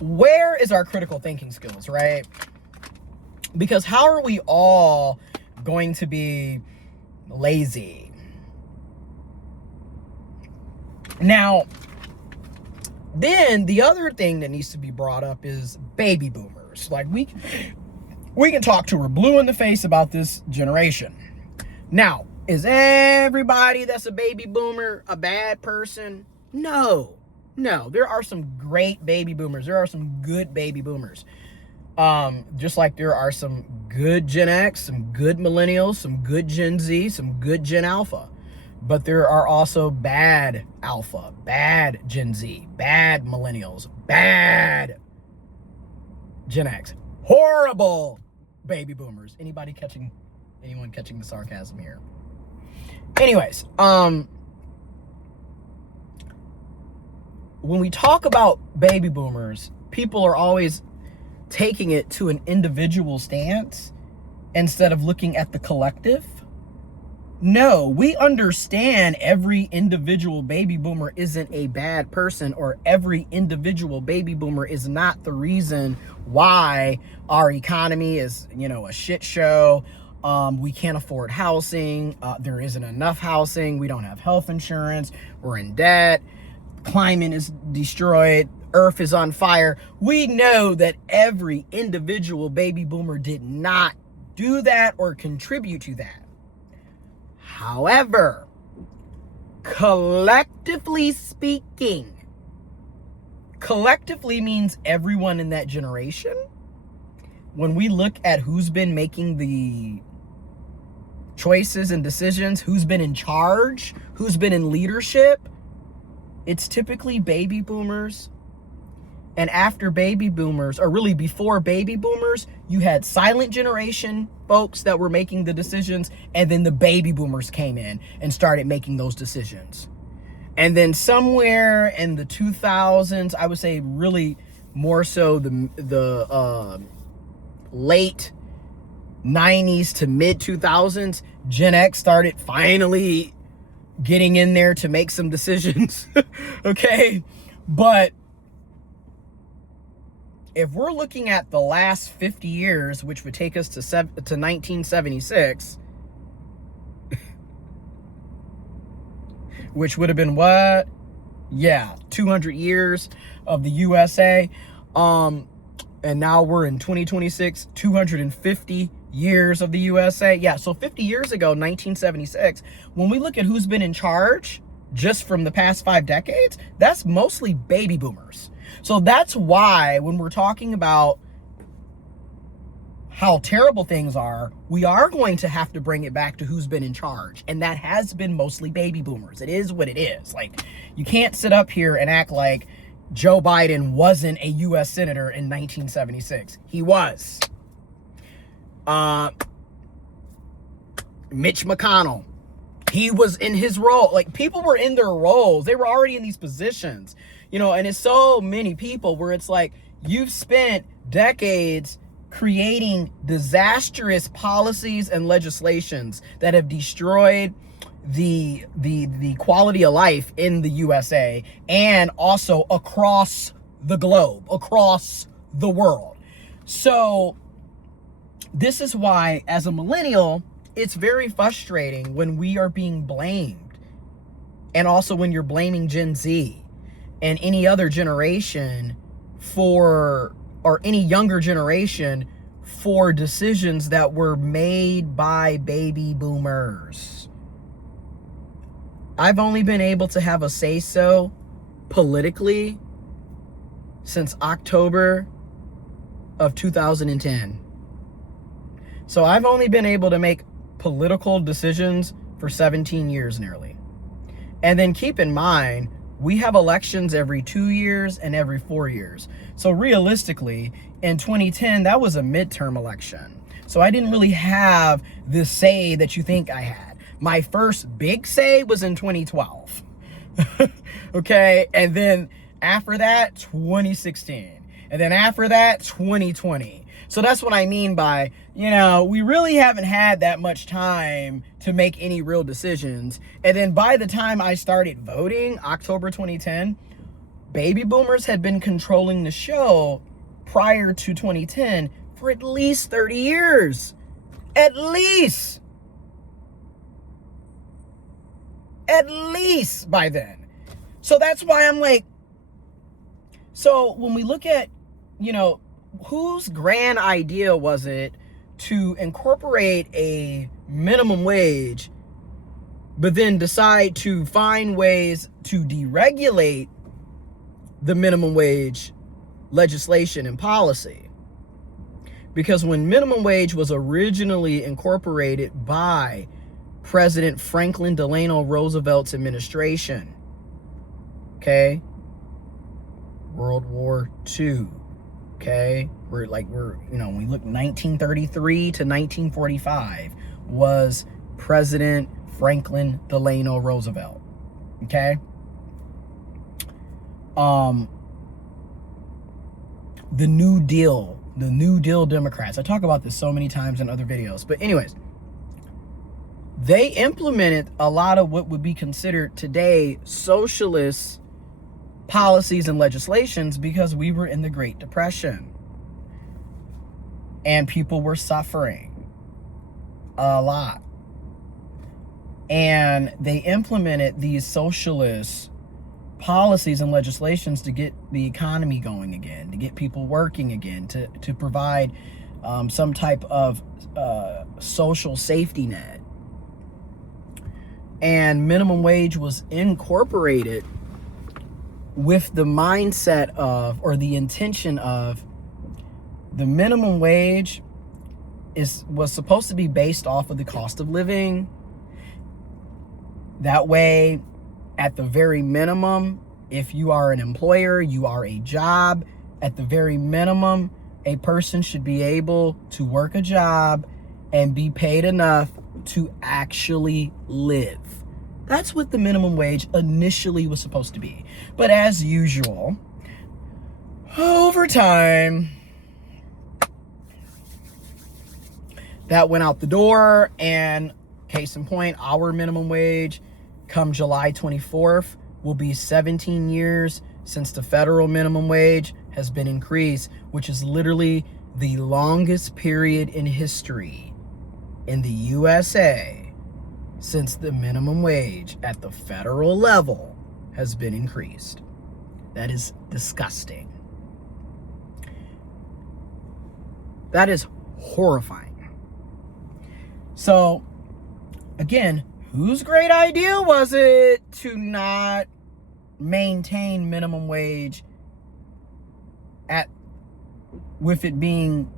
where is our critical thinking skills, right? Because how are we all going to be lazy? Now, then the other thing that needs to be brought up is baby boomers. Like, we can talk to her blue in the face about this generation. Now, is everybody that's a baby boomer a bad person? No. There are some great baby boomers. There are some good baby boomers. Just like there are some good Gen X, some good millennials, some good Gen Z, some good Gen Alpha. But there are also bad Alpha, bad Gen Z, bad millennials, bad Gen X, horrible baby boomers. Anyone catching the sarcasm here? Anyways, when we talk about baby boomers, people are always taking it to an individual stance instead of looking at the collective. No, we understand every individual baby boomer isn't a bad person, or every individual baby boomer is not the reason why our economy is, a shit show. We can't afford housing. There isn't enough housing. We don't have health insurance. We're in debt. Climate is destroyed. Earth is on fire. We know that every individual baby boomer did not do that or contribute to that. However, collectively speaking, collectively means everyone in that generation. When we look at who's been making the choices and decisions, who's been in charge, who's been in leadership, it's typically baby boomers. And after baby boomers, or really before baby boomers, you had silent generation folks that were making the decisions, and then the baby boomers came in and started making those decisions. And then somewhere in the 2000s, I would say really more so the late 90s to mid 2000s, Gen X started finally getting in there to make some decisions. Okay, but if we're looking at the last 50 years, which would take us to 1976, which would have been what? Yeah, 200 years of the USA. And now we're in 2026, 250 years of the USA. Yeah, so 50 years ago, 1976, when we look at who's been in charge just from the past 5 decades, that's mostly baby boomers. So that's why when we're talking about how terrible things are, we are going to have to bring it back to who's been in charge. And that has been mostly baby boomers. It is what it is. Like, you can't sit up here and act like Joe Biden wasn't a U.S. senator in 1976. He was. Mitch McConnell, he was in his role. Like, people were in their roles. They were already in these positions. And it's so many people where it's like, you've spent decades creating disastrous policies and legislations that have destroyed the quality of life in the USA and also across the globe, across the world. So this is why, as a millennial, it's very frustrating when we are being blamed, and also when you're blaming Gen Z and any other generation or any younger generation for decisions that were made by baby boomers. I've only been able to have a say-so politically since October of 2010. So I've only been able to make political decisions for 17 years nearly. And then keep in mind, we have elections every 2 years and every 4 years. So realistically, in 2010, that was a midterm election. So I didn't really have the say that you think I had. My first big say was in 2012. Okay, and then after that, 2016. And then after that, 2020. So that's what I mean by, we really haven't had that much time to make any real decisions. And then by the time I started voting, October 2010, Baby boomers had been controlling the show prior to 2010 for at least 30 years. At least by then. So that's why I'm like, so when we look at, you know, whose grand idea was it to incorporate a minimum wage, but then decide to find ways to deregulate the minimum wage legislation and policy? Because when minimum wage was originally incorporated by President Franklin Delano Roosevelt's administration, okay, World War II, okay, we're you know, when we look 1933 to 1945 was President Franklin Delano Roosevelt, okay? The New Deal Democrats. I talk about this so many times in other videos, but anyways, they implemented a lot of what would be considered today socialist policies and legislations because we were in the Great Depression and people were suffering a lot. And they implemented these socialist policies and legislations to get the economy going again, to get people working again, to provide some type of social safety net. And minimum wage was incorporated with the mindset of, or the intention of, the minimum wage was supposed to be based off of the cost of living. That way, at the very minimum, if you are an employer, you are a job, at the very minimum, a person should be able to work a job and be paid enough to actually live. That's what the minimum wage initially was supposed to be. But as usual, over time, that went out the door, and case in point, our minimum wage come July 24th will be 17 years since the federal minimum wage has been increased, which is literally the longest period in history in the USA since the minimum wage at the federal level has been increased. That is disgusting. That is horrifying. So, again, whose great idea was it to not maintain minimum wage with it being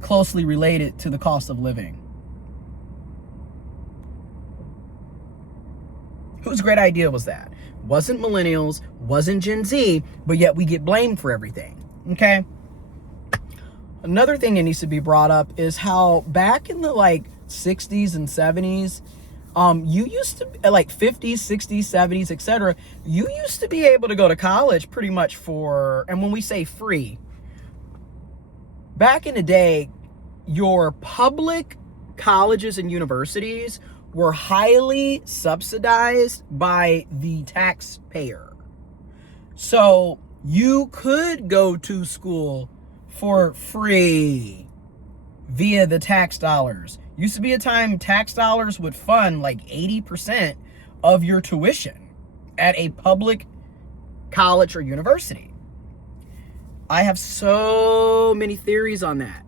closely related to the cost of living? Whose great idea was that? Wasn't millennials, wasn't Gen Z, but yet we get blamed for everything, okay? Another thing that needs to be brought up is how back in the 60s and 70s, you used to, 50s, 60s, 70s, etc., you used to be able to go to college pretty much for, and when we say free, back in the day, your public colleges and universities were highly subsidized by the taxpayer. So you could go to school for free via the tax dollars. Used to be a time tax dollars would fund 80% of your tuition at a public college or university. I have so many theories on that.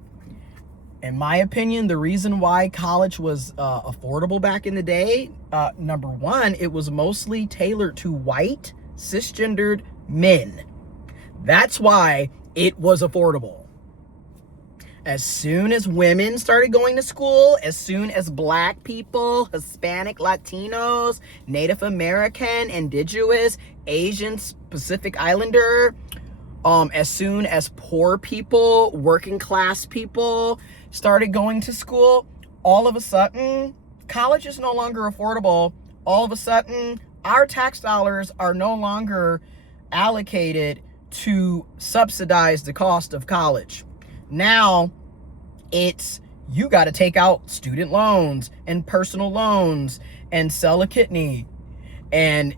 In my opinion, the reason why college was affordable back in the day, number one, it was mostly tailored to white, cisgendered men. That's why it was affordable. As soon as women started going to school, as soon as Black people, Hispanic, Latinos, Native American, Indigenous, Asian, Pacific Islander, as soon as poor people, working class people started going to school, all of a sudden, college is no longer affordable. All of a sudden, our tax dollars are no longer allocated to subsidize the cost of college. Now, it's you got to take out student loans and personal loans and sell a kidney and,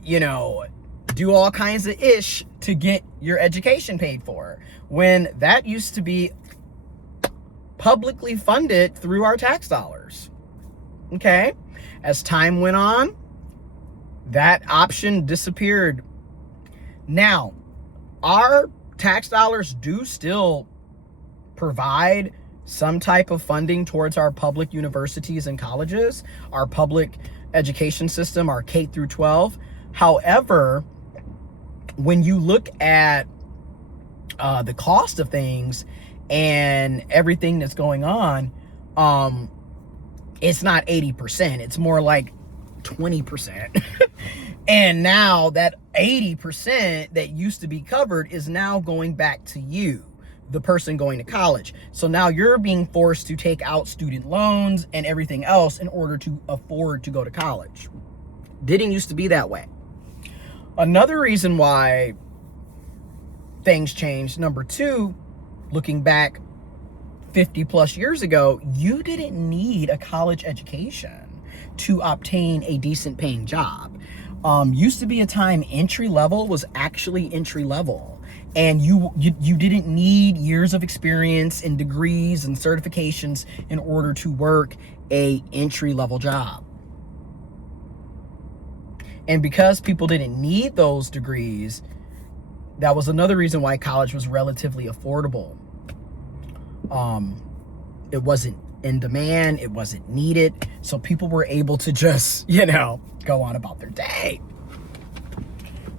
do all kinds of ish to get your education paid for, when that used to be publicly funded through our tax dollars. Okay? As time went on, that option disappeared. Now, our tax dollars do still provide some type of funding towards our public universities and colleges, our public education system, our K through 12. However, when you look at the cost of things and everything that's going on, it's not 80%. It's more like 20%. And now that 80% that used to be covered is now going back to you, the person going to college. So now you're being forced to take out student loans and everything else in order to afford to go to college. Didn't used to be that way. Another reason why things changed, number two, looking back 50 plus years ago, you didn't need a college education to obtain a decent paying job. Used to be a time entry level was actually entry level, and you didn't need years of experience and degrees and certifications in order to work a entry level job. And because people didn't need those degrees, that was another reason why college was relatively affordable. It wasn't in demand, it wasn't needed, so people were able to just, go on about their day.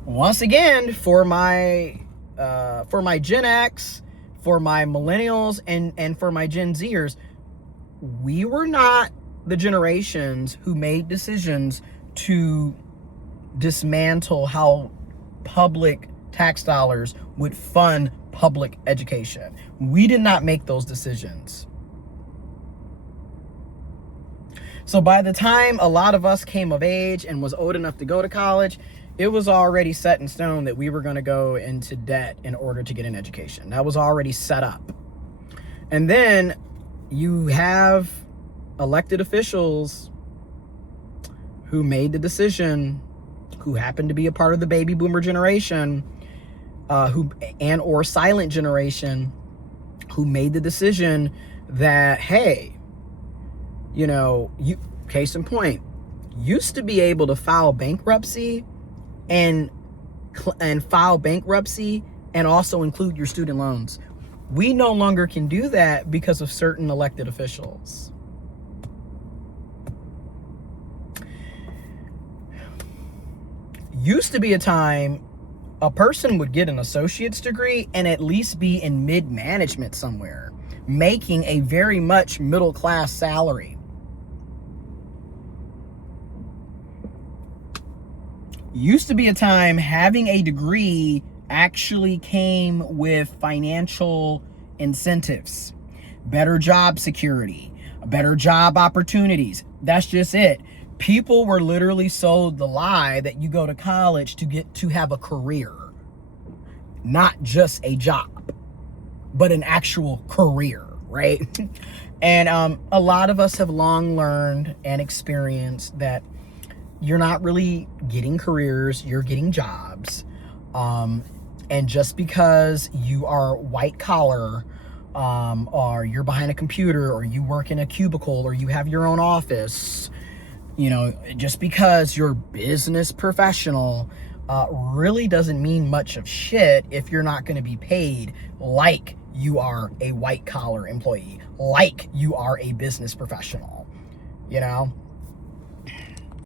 Once again, for my Gen X, for my millennials, and for my Gen Zers, we were not the generations who made decisions to dismantle how public tax dollars would fund public education. We did not make those decisions. So by the time a lot of us came of age and was old enough to go to college, it was already set in stone that we were going to go into debt in order to get an education. That was already set up. And then you have elected officials who made the decision, who happened to be a part of the baby boomer generation, or silent generation, who made the decision that, hey, case in point, used to be able to file bankruptcy and file bankruptcy and also include your student loans. We no longer can do that because of certain elected officials. Used to be a time a person would get an associate's degree and at least be in mid-management somewhere, making a very much middle-class salary. Used to be a time having a degree actually came with financial incentives, better job security, better job opportunities. That's just it. People were literally sold the lie that you go to college to have a career, not just a job, but an actual career, right? And a lot of us have long learned and experienced that you're not really getting careers, you're getting jobs. And just because you are white collar, or you're behind a computer, or you work in a cubicle, or you have your own office, just because you're business professional, really doesn't mean much of shit if you're not going to be paid like you are a white collar employee, like you are a business professional,